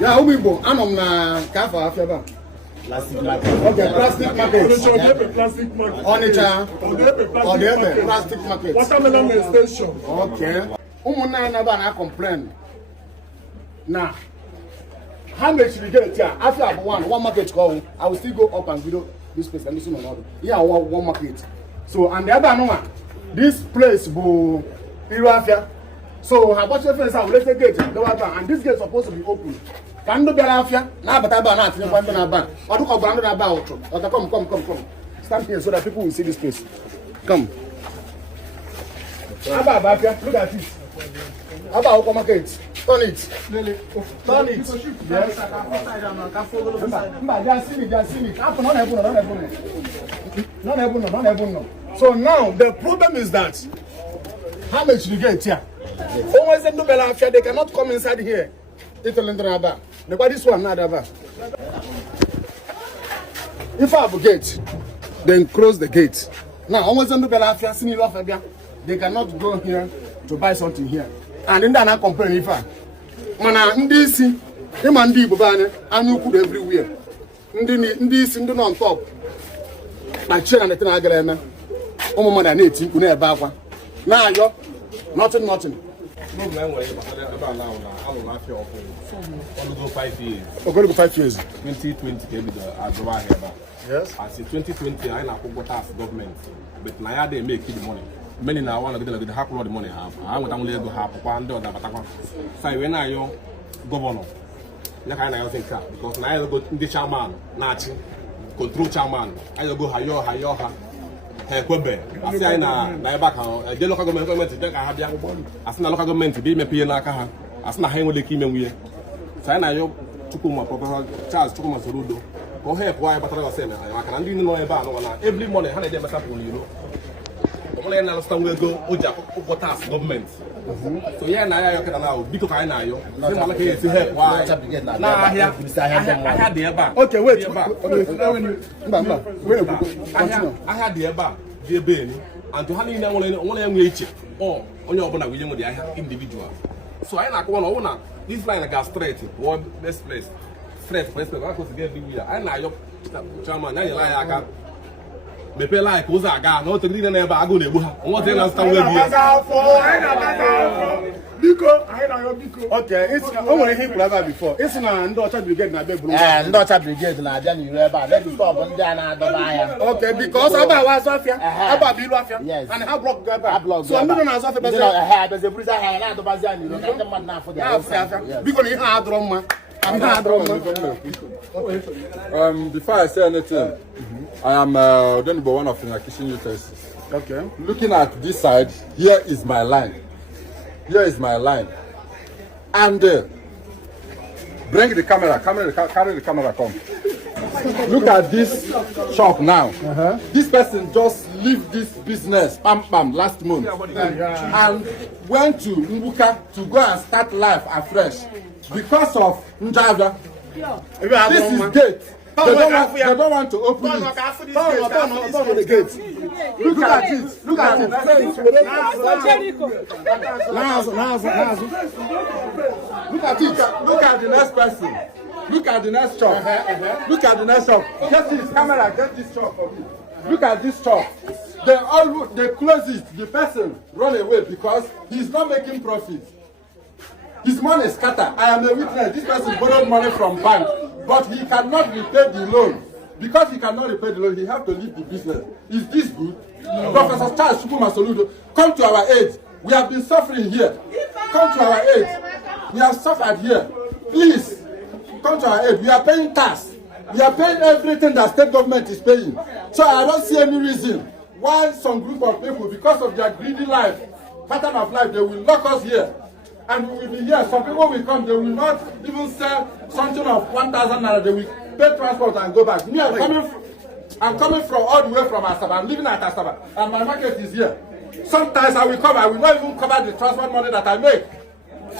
Yeah, Umibo, I'm na Kafa Afeba. Plastic market. Okay, plastic market. Plastic market. Onitsha. Or the plastic market. Watermelon station. Okay. Umuna never na complain. Now, how much we get here? After I have one market call, I will still go up and video this place and listen on other. Yeah, one market. So and the other one, this place will Irafia. So how about your friends have let's gate and this gate is supposed to be open. Can do Irafia? Now but I think one na ban. Or do go brand na ban or come. Stand here so that people will see this place. Come. Abba, look at this. Abba, market. Turn it. Turn it. Yes. Just see me. No. So now the problem is that how much you get here? Always in the they cannot come inside here. This one not. If I have a gate, then close the gate. Now always in the they cannot go here to buy something here. And then I complain if I mana ndisi ima ndi Igbo banye anya ukwu everywhere ndị isi ndị on top na chain and na agara eme ụmụ mmadụ na-eti mkpu na ebe akwa na ayo nothing no man wey about now I will laugh your go 5 years. Go 5 years. 2020 ke bi the adoba here. Yes. As in 2020 I na go tax government but na ya dey make the money. Many now want to get the half of the money have. I want to go half one dollar but say when I your governor. Na kind of think because now I go the chairman, nachi control chairman. I go hire her. Hey, Kwebe. I say na back the local government dey ka habia. As na local government be me pay na aka ha. As na hen we kime we. Say na yo Chukuma Professor Charles Chukuma Sorudo. Go help why but I say na I can do no eba no na every morning how dey mess up you know. Only understand we go Oja tax government. So yeah, now you can now because I know you. To help why? Nah, I had the eba. Okay, wait. I had the eba, the ben, and to handle only each or only open with the individual. So I like one owner. This line I got straight. One best place. Straight, first place. I could get the I know your chairman. Now you like me pay like Ozaga, not to read an eba go nebu. What else can we okay, it's only him clever before. It's not daughter brigade na bedroom. Daughter brigade na then you ever. Let me stop on there. Okay, because Abba was Sofia, Abba Bilwafia, and I block Gaba. So I'm not as often as there's a bruiser hand of Bazan. You don't get them now for the because he had Roma. Before I say anything, I am one of the kitchen utensils. Okay. Looking at this side, here is my line. Here is my line. And bring the camera, carry the camera, come. Look at this shop now. This person just leave this business, last month. And went to Mbuka to go and start life afresh. Because of Njavia. This is gate. They don't want to open it. Turn the gate. Look at it. Look at it. Look at it. Look at the next person. Look at the next shop. Look at the next shop. Get this camera. Get this shop for me. Look at this shop. They close it. The person run away because he's not making profit. His money is scattered. I am a witness. This person borrowed money from bank, but he cannot repay the loan. Because he cannot repay the loan, he has to leave the business. Is this good? No. Professor Charles Chukuma Soludo, come to our aid. We have been suffering here. Come to our aid. We have suffered here. Please, come to our aid. We are paying tax. We are paying everything that state government is paying. So I don't see any reason why some group of people, because of their greedy life, pattern of life, they will lock us here. And we will be here. Some people will come, they will not even sell something of 1,000 naira. They will pay transport and go back. Me, I'm coming from all the way from Asaba. I'm living at Asaba. And my market is here. Sometimes I will come, I will not even cover the transport money that I make,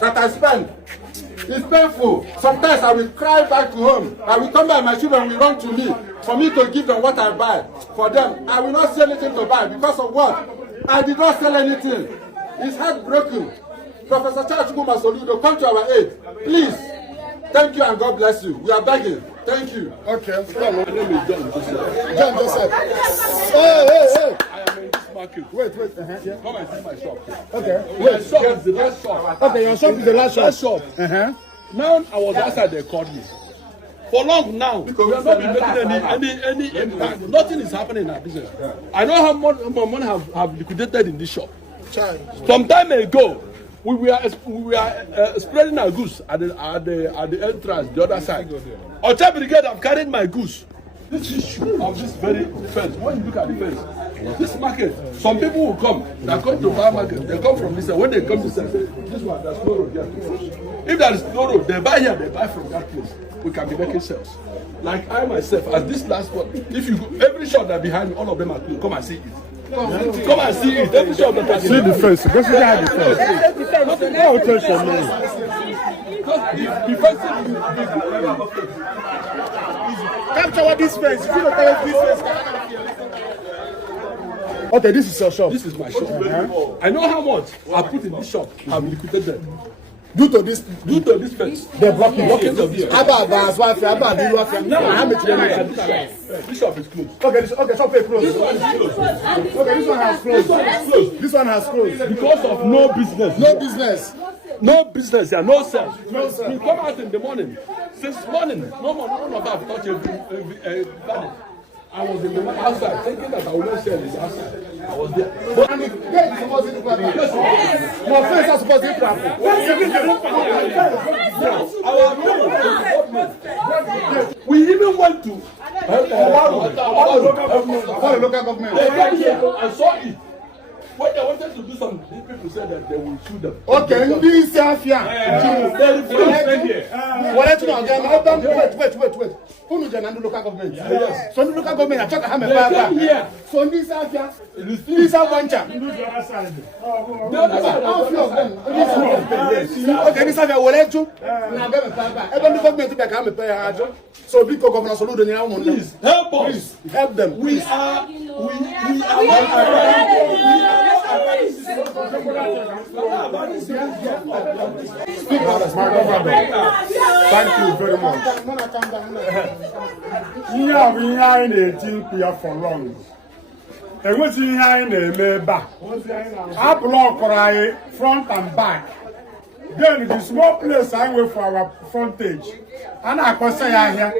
that I spend. It's painful. Sometimes I will cry back to home. I will come by, my children will run to me for me to give them what I buy for them. I will not sell anything to buy because of what? I did not sell anything. It's heartbroken. Professor Charles Chukuma Soludo, come to our aid. Please, Thank you and God bless you. We are begging. Thank you. Okay. My name is John Joseph. John Joseph. Hey. I am in this market. Wait. Yeah. Come and see my shop. Okay. My shop is the last shop. Okay, your shop is the last shop. Now I was outside, they called me. For long now, we have not been making any impact. Nothing is happening in our business. I know how much money have liquidated in this shop. Some time ago, we were spreading our goods at the entrance, the other side. Onitsha Brigade have carried my goods. This issue of this very fence. When you look at the fence, this market, some people will come. They come to our market. They come from this side. When they come to this side, this one, there's no road here. If there is no road, they buy here, they buy from that place. We can be making sales. Like I myself, as this last one, if you go, every shop that behind me, all of them are closed. Come and see it. Come and see it. Every shop that See the face. Go see the face. No attention, man. Capture what this face. If you don't tell us this face. Okay, this is your shop. This is my shop. I know how much I put in this shop. I've liquidated. Due to this fence. They're blocking of this. This shop is closed. Okay, shop is closed. Okay, this one has closed. This one has closed. Because of no business. No business. No business, yeah, no sales. No sales. We come out in the morning. Since morning, none of us touch every garden. I was in the outside thinking that I would not sell this outside. I was there. But And the gate is supposed to be proper. Your face is supposed to be proper. we even went to For the local government. they came here. I saw it. When they wanted to do something, these people said that they will shoot them. Okay, this Afia. Wait. Who knows the local government? Yes. So the local government, I talk to him. So this Afia, this Avancha. Okay, this Afia will let you. Now, every government to come and pay a so big governor salute the Please help us. Please help them. We are Speak brothers, my brother. Thank you very much. Ihe a bụ ihe anyị na-eti mkpu ya for long. Enweghị ihe anyị na-eme ebe a. Abụlọkụrụ anyị front and back. Then the small place I wait for our frontage. A na-akpọsa ya ahịa.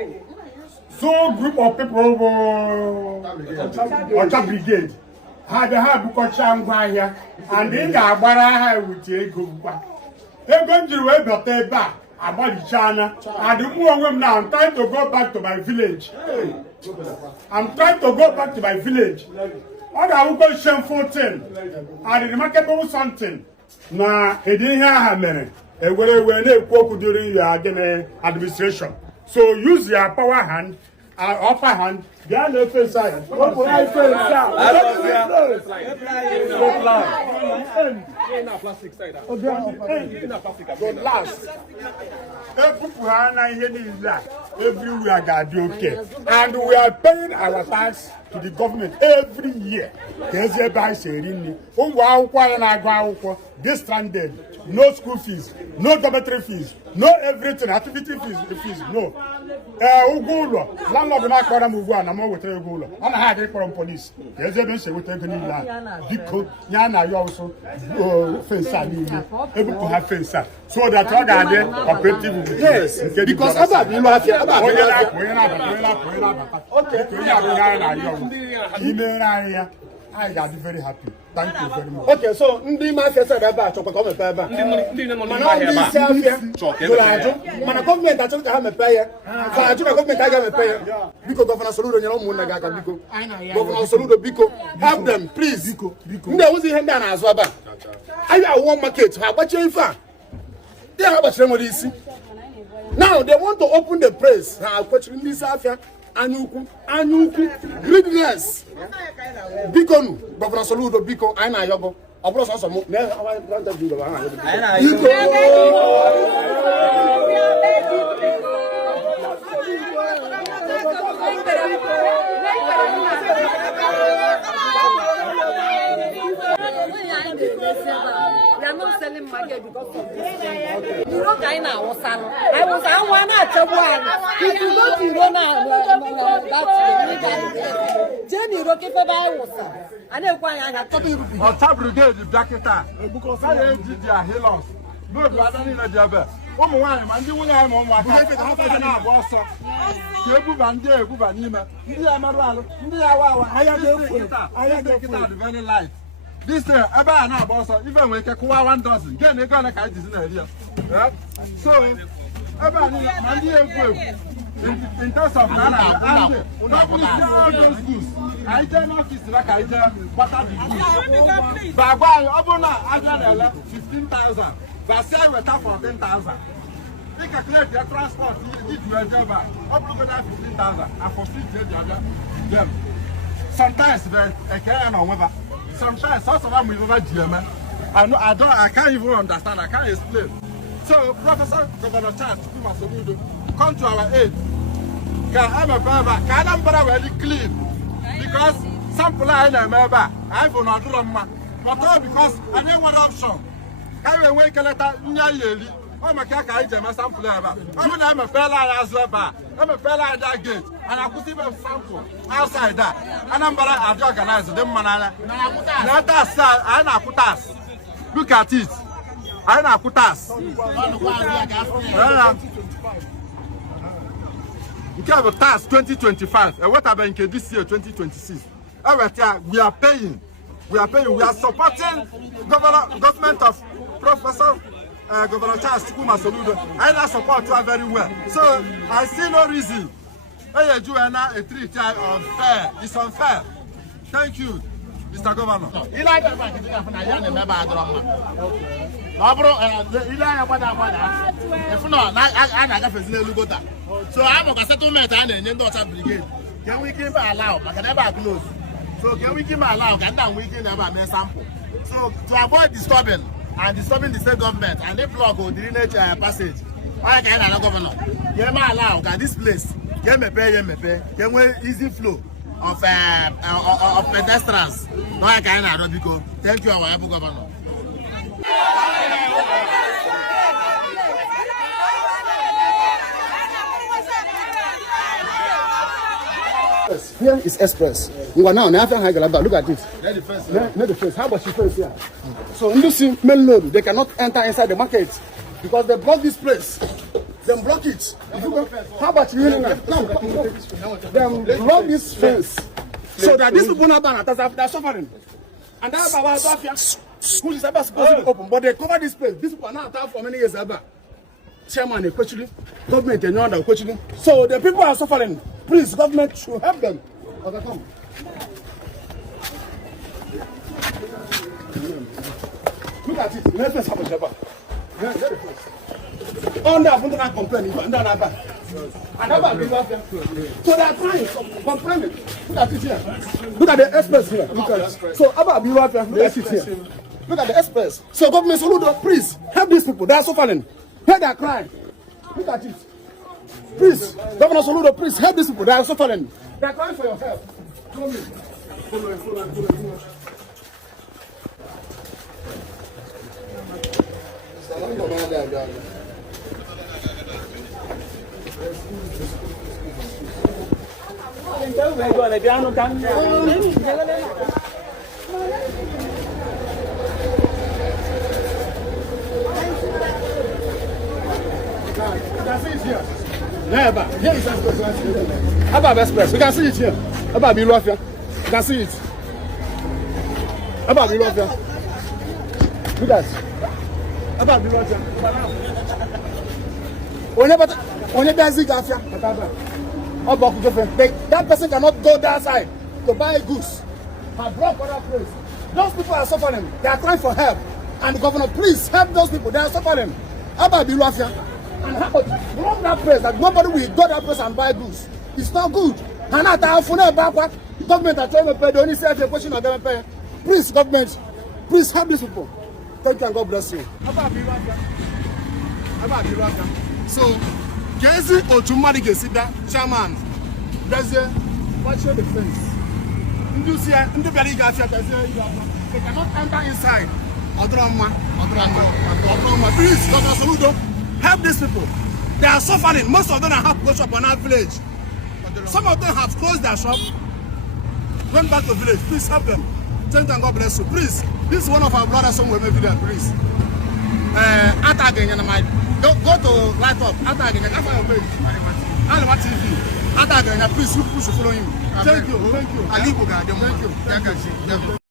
So group of people Onitsha Brigade. Ha bukọcha ngwa ahịa and ị ga-agbara ha ewute ego bụkwa. Ego m jiri wee bata ebe a agbalichana and mụ onwe m now I'm trying to go back to my village. I'm trying to go back to my village. Ọ ga-awụkwa shameful thing and remarkable something na edi ihe aha mere ewere na-ekwu okwu during your administration. So use your power hand, upper hand. Bịa na-efe inside. Open eye face down. Last. People are not here everywhere got okay. And we are paying our tax to the government every year. They stranded. No school fees, no dormitory fees, no everything, activity fees, no. Landlord na akpara mu ugbu na mo wetere ego ụlọ. Ọ na ha dị kpọrọ police. Ka eze ebe nse weta ego niile a. Biko nya na yo also fence a niile. Ebuku ha fence a. So that ọ ga-adị cooperative with Yes, because Abba bi lo Afia, Abba bi lo Afia. onye na-abata. Okay. Onye abụghị na yo. Ime anyị ya. I got very happy. Thank you very much. Okay, so ndị mafia said ebe a chọkwa ka ọ mepee ebe a. Mana ndị isi afia jụrụ ajụ. Mana gọọmenti achọrọ ka ha mepee ya. Fa ajụ na gọọmenti agaghị emepe ya. Biko gọvanọ Soludo nyere ụmụnne gị aka biko. Gọvanọ Soludo biko help them please. Ndị awụzi ihe ndị a na-azụ ebe a. Anyị awụọ market ha agbachie ife a. Ndị ha gbachiri nwere isi. Now they want to open the place. Ha agbachiri ndị isi afia. Anyukwu, greediness. Biko nu, Governor Soludo, biko, anyị na-ayọgo. Ọ bụrụ sọsọ mụ, na We are not selling market because of this. You know, I was one at a one. If you go to Rona, Jenny Rocky for Bible. I know why I have to be on top brigade, the Blackita, because I did their healers. No, I don't need a job. One and you will have one. I have an also. You and there, Gubanima. I have the very light. This day, about now, also, even we can 1 dozen. Get a gun like I did in area. So, about in terms of Nana, all those goods. I tell office like I tell what are the goods. But why, Obona, I 15,000. But say we talk for 10,000. They calculate their transport if you are job. Up to 15,000 and for 50 them. Sometimes they can't know whether. Sometimes some of them will over German. I can't even understand. I can't explain. So, Professor Governor Charles, come to our aid. Can Anambra very clean? Because some people are in a member. I will not do them. But all because I didn't want option. Can we wake a letter yearly? Oh, my car, I am a sample. I'm a fella as well. I'm a fella at that gate. And I could even sample outside that. Anambra have organized them. Not us, I put us. Look at it. I put us. We have a task 2025. And what happened this year, 2026? We are paying. We are supporting government of Professor Governor Charles Tukuma Soludo. I support you very well. So I see no reason. A 3 child unfair. It's unfair. Thank you, Mr. Governor. So I'm a settlement and then brigade. Can we give allow? I can never close. So can we give allow? Can then we can never make sample. So to avoid disturbing the state government and they block or drainage passage. I can allow governor. Can we allow? Can this place? Can we pay? Can we easy flow of pedestrians? No, I can allow because thank you, our governor. Here is express. You are now never high galaba. Look at it. Let the face. How about you face here? So in this main load, they cannot enter inside the market because they block this place. They block it. How about you? They block this fence so that these people are suffering. And that's about school is supposed to open, but they cover this place. These people are not out for many years ever. Chairman, especially government, and other questioning. So the people are suffering. Please, government should help them. Okay, come. Look at it. Let's have a job. Under I complain. So they are trying to complain. Look at it here. Look at the express here. Look at it. So about look at it here. Look at the express. So government, please help these people. They are suffering. Hear their cry. Look at it. Please, Governor Soludo, please help these people. They are suffering. They are crying for your help. Follow me. Follow. You can see it here. Yeah, here is express. About express. We can see it here. About Bilwafia. You can see it. About Bilwafia. Look at it. About Bilwafia. That person cannot go that side to buy goods. Have blocked other place. Those people are suffering. They are crying for help. And the governor, please help those people. They are suffering. About Bilwafia. And how about block that place that nobody will go that place and buy goods? It's not good. And at our phone backward, government are trying to pay. They only say the question of them pay. Please, government, please help these people. Thank you and God bless you. About Bilwafia. So, Jesse Otumari Gesida, chairman, there's a watch the fence. They cannot enter inside. Please, Governor Soludo, Help these people. They are suffering. Most of them have to go shop on our village. Some of them have closed their shop, went back to village. Please help them. Thank and God bless you. Please, this is one of our brothers somewhere maybe there, please. Attack again, go to light up. Attack again. Anambra TV. Attack again. Please, you push follow him. Thank you. Thank you. Thank you.